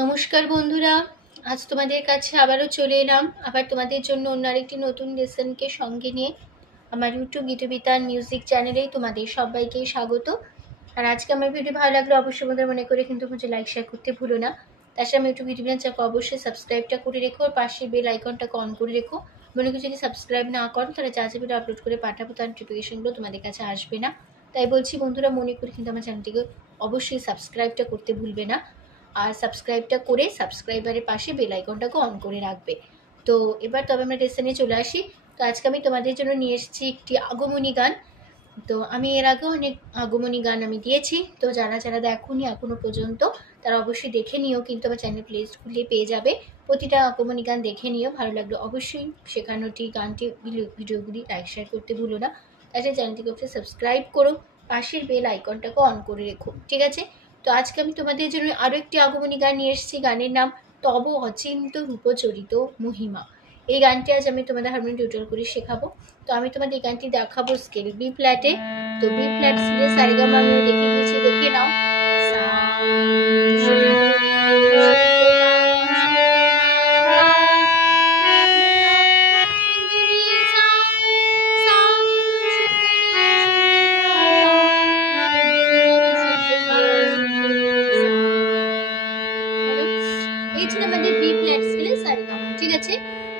নমস্কার বন্ধুরা, আজ তোমাদের কাছে আবারও চলে এলাম আবার তোমাদের জন্য অন্য আরেকটি নতুন লেসনকে সঙ্গে নিয়ে। আমার ইউটিউব গীতবিতান মিউজিক চ্যানেলেই তোমাদের সবাইকে স্বাগত। আর আজকে আমার ভিডিও ভালো লাগলে অবশ্যই বন্ধুরা মনে করে কিন্তু মুঝে লাইক শেয়ার করতে ভুলো না। তাছাড়া আমি ইউটিউব গীতবিতান চ্যানেলকে অবশ্যই সাবস্ক্রাইবটা করে রেখো, আর পাশে বেল আইকনটাকে অন করে রেখো। মনে করে যদি সাবস্ক্রাইব না করো তাহলে যা যা ভিডিও আপলোড করে পাঠাবো তার নোটিফিকেশনগুলো তোমাদের কাছে আসবে না। তাই বলছি বন্ধুরা, মনে করে কিন্তু আমার চ্যানেলটিকে অবশ্যই সাবস্ক্রাইবটা করতে ভুলবে না। আর সাবস্ক্রাইবটা করে সাবস্ক্রাইবারের পাশে বেল আইকনটাকে অন করে রাখবে। তো এবার তবে আমরা লেসনে চলে আসি। তো আজকে আমি তোমাদের জন্য নিয়ে এসেছি একটি আগমনী গান। তো আমি এর আগেও অনেক আগমনী গান আমি দিয়েছি, তো যারা যারা দেখোনি এখনো পর্যন্ত তারা অবশ্যই দেখে নিও, কিন্তু আমার চ্যানেল প্লেলিস্ট খুলে পেয়ে যাবে। প্রতিটা আগমনী গান দেখে নিও, ভালো লাগলো অবশ্যই শেখানোটি গানটি ভিডিওগুলি লাইক শেয়ার করতে ভুলো না। তাছাড়া চ্যানেলটিকে অবশ্যই সাবস্ক্রাইব করো, পাশের বেল আইকনটাকে অন করে রেখো, ঠিক আছে? তো আজকে আমি তোমাদের জন্য আরও একটি আগমনী গান নিয়ে এসেছি। গানের নাম তব অচিন্ত রূপচরিত মহিমা। এই গানটি আজ আমি তোমাদের হারমোনিয়াম টিউটোরিয়াল করে শেখাবো। তো আমি তোমাদের এই গানটি দেখাবো স্কেল বি ফ্ল্যাটে। তো বি ফ্ল্যাট স্কেলে সারেগামা আমি দেখিয়ে দিয়েছি, দেখে নাও। এই ছিল আমাদের বি ফ্ল্যাট স্কেলে সারেগামা, ঠিক আছে?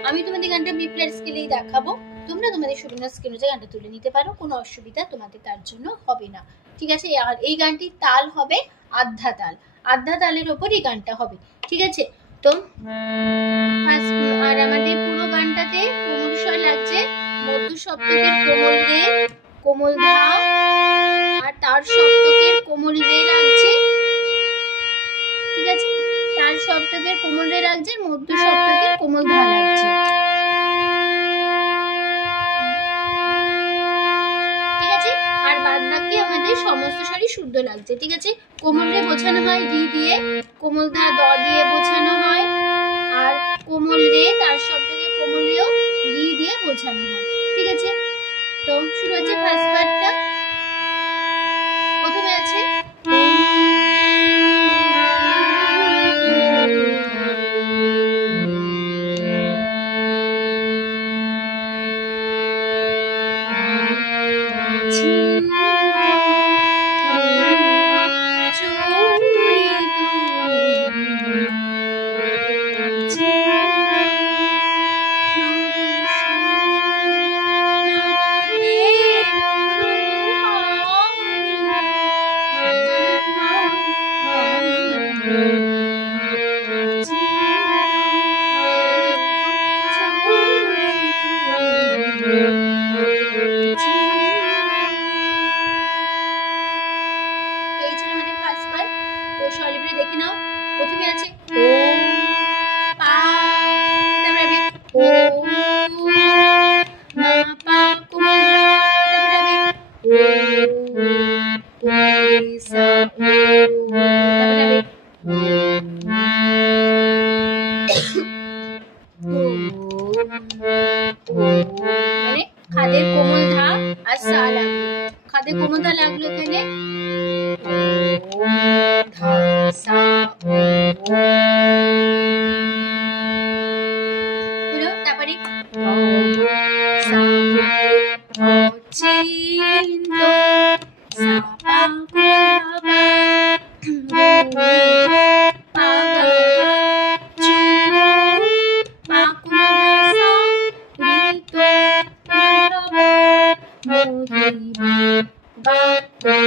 আমি তোমাদের গানটা বি ফ্ল্যাট স্কেলেই দেখাবো। তোমরা তোমাদের সুবিধার স্কেল অনুযায়ী গানটা তুলে নিতে পারো, কোনো অসুবিধা তোমাদের তার জন্য হবে না, ঠিক আছে? আর এই গানটির তাল হবে আধ্যা তাল, আধ্যা তালের ওপর এই গানটা হবে, ঠিক আছে? তো আর আমাদের পুরো গানটাতে কোমল স্বর লাগছে, মধ্য সপ্তকের কোমল রে, কোমল ধা, আর তার সপ্তকের কোমল রে লাগছে, ঠিক আছে? তার সপ্তকের কোমল রে লাগছে, মধ্য সপ্তকের কোমল ধা লাগছে, ঠিক আছে? আর বাদ বাকি আমাদের সমস্ত স্বরই শুদ্ধ লাগছে, ঠিক আছে? কোমল রে বোঝানো হয় রি দিয়ে, কোমল ধা দ দিয়ে বোঝানো হয়, আর কোমল রে তার সপ্তকের কোমল রেও রি দিয়ে বোঝানো হয়, ঠিক আছে? তো শুরু হচ্ছে ফার্স্ট পার্টটা। প্রথমে আছে দেখে নাও। প্রথমে আছে ও পা, তারপরে ও মা পা কোমল ধা, তারপরে ও সা ও, তারপরে মানে খাদের কোমল ধা আর সা লাগলো, খাদের কোমল ধা লাগলো এখানে, ধা সা হলো। তারপরে সা অচিন্ত সা পা পা পা চু পা সা রিত মহিমা বা রে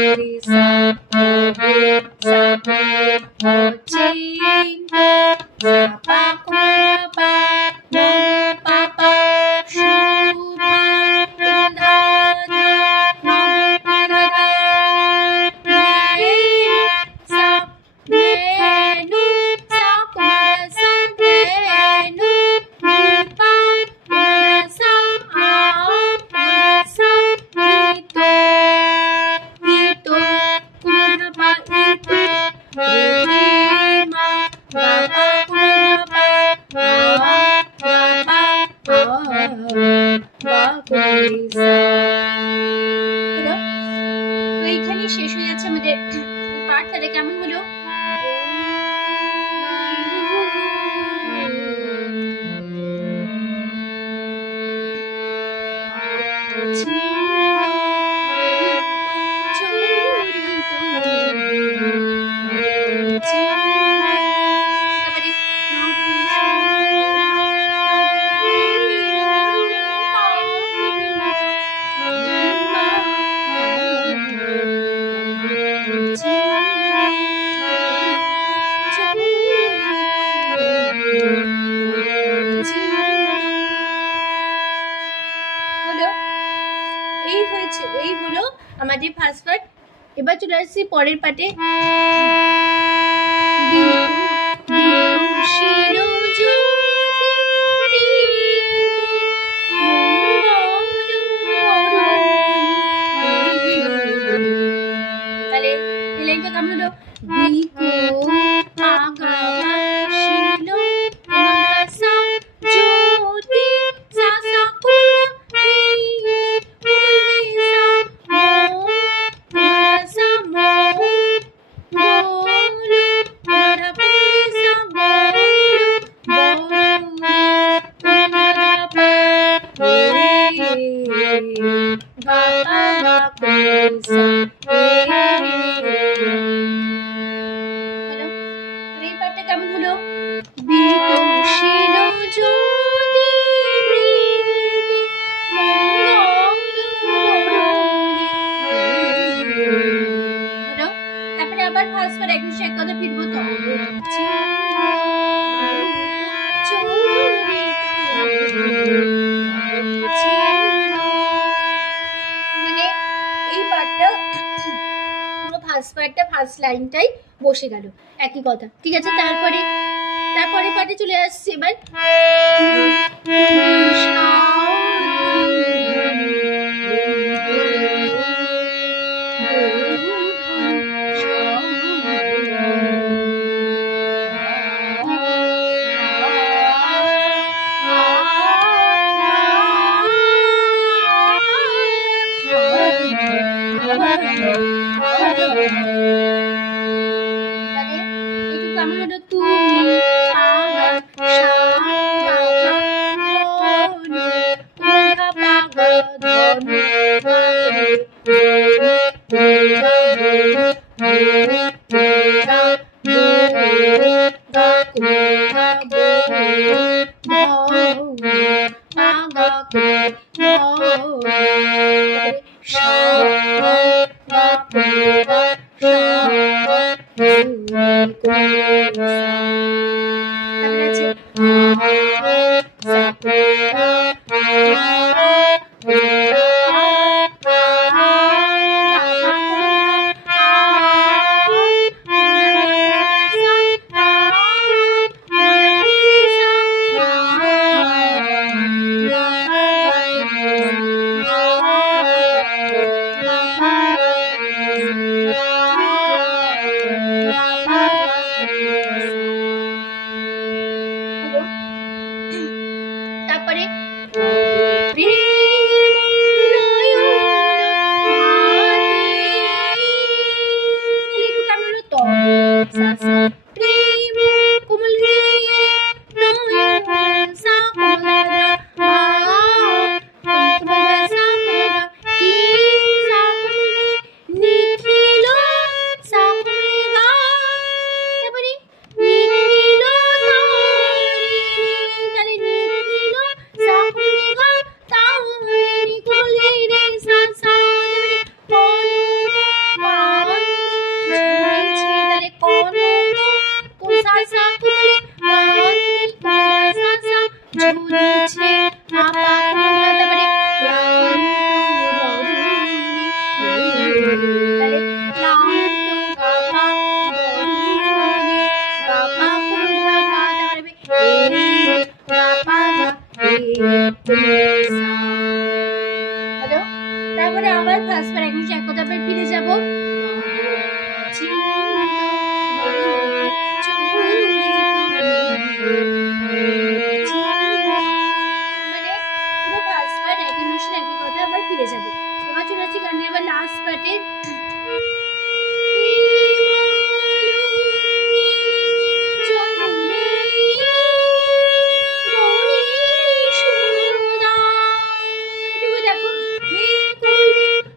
সা সা অচিন্ত সা পা পা পা পা শুভা ধা ধা ধা ধা রে সা ধেনু সা সা ধেনু পা সা সা রিত রিত কুমধা পা রিত মহিমা বাবা কুমধা পা বাবা বাবা রে সা। তো এইখানে শেষ হয়ে যাচ্ছে আমাদের পার্ট। তাহলে কেমন হলো? এই হলো আমাদের ফার্স্ট পার্ট। এবার চলে আসছি পরের পার্টে। তাহলে এই লাইনটা কেমন হলো? কেমন হলো? তারপরে আবার ফার্স্ট বার এক নিশ্চয় এক কথা ফিরবো তো। মানে এই পার্টটা পুরো ফার্স্ট পার্টটা ফার্স্ট লাইনটাই বসে গেল একই কথা, ঠিক আছে। তারপরে পার্টে চলে আসছে এবার তারপরে আবার ফার্স্ট বার একদম এক কথা ফিরে যাব। মানে পুরো ফার্স্ট বার একই নোশন একই কথা আবার ফিরে যাব। এবার চলে আসছি গানের আবার লাস্ট পার্টে।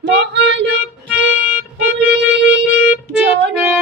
মহালক্ষ্মী জননী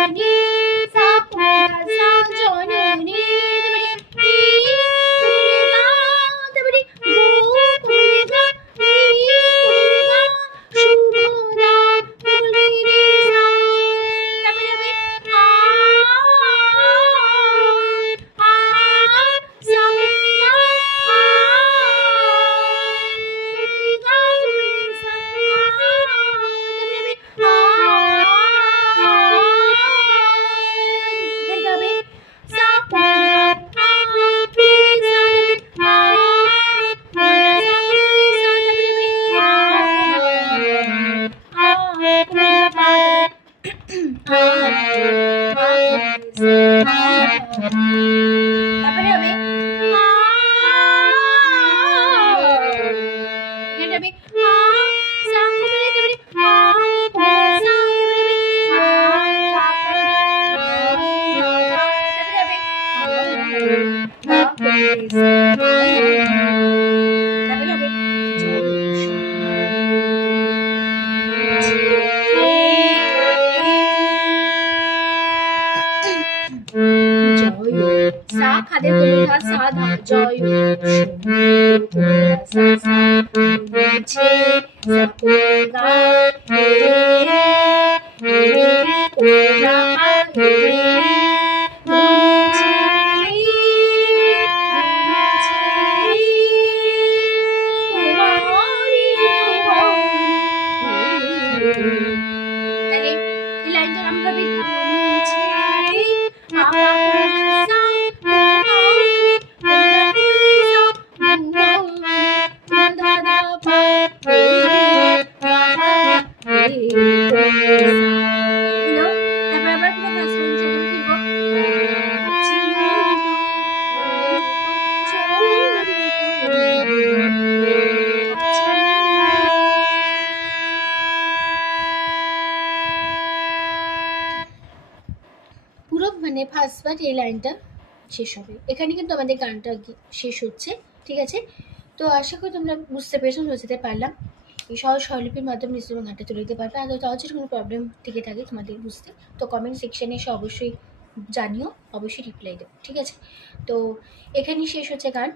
তারপরে হবে এখানে হবে সা খাদের কোমলতা সা ধা জয় সা সা ছে সা গা রে তাহলে এই লাইনটা আমরা পুরো মানে ফার্স্টবার এই লাইনটা শেষ হবে, এখানে কিন্তু আমাদের গানটা শেষ হচ্ছে। ঠিক আছে, তো আশা করি তোমরা বুঝতে পেরেছো, বুঝতে পারলাম। এই সহজ স্বরলিপির মাধ্যমে নিশ্চয়ই গানটা তুলে দিতে পারবে। আর তাও যদি কোনো প্রবলেম থেকে থাকে তোমাদের বুঝতে, তো কমেন্ট সেকশানে এসে অবশ্যই জানিও, অবশ্যই রিপ্লাই দেবো। ঠিক আছে, তো এখানেই শেষ হচ্ছে গান।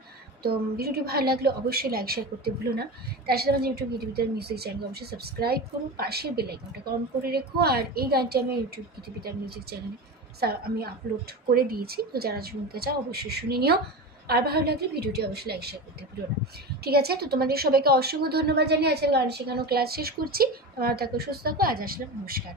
তো ভিডিওটি ভালো লাগলে অবশ্যই লাইক শেয়ার করতে ভুলো না। তার সাথে আমাদের ইউটিউব গীতবিতান মিউজিক চ্যানেলকে অবশ্যই সাবস্ক্রাইব করো, পাশের বেল আইকনটাকে অন করে রেখো। আর এই গানটি আমি ইউটিউব গীতবিতান মিউজিক চ্যানেলে আমি আপলোড করে দিয়েছি, তো যারা শুনতে চাও অবশ্যই শুনে নিও। আর ভালো লাগলে ভিডিওটি অবশ্যই লাইক শেয়ার করতে ভুলো না। ঠিক আছে, তো তোমাদের সবাইকে অসংখ্য ধন্যবাদ জানিয়ে আছে গান শেখানো ক্লাস শেষ করছি। তোমরা থাকো, সুস্থ থাকো। আজ আসলাম, নমস্কার।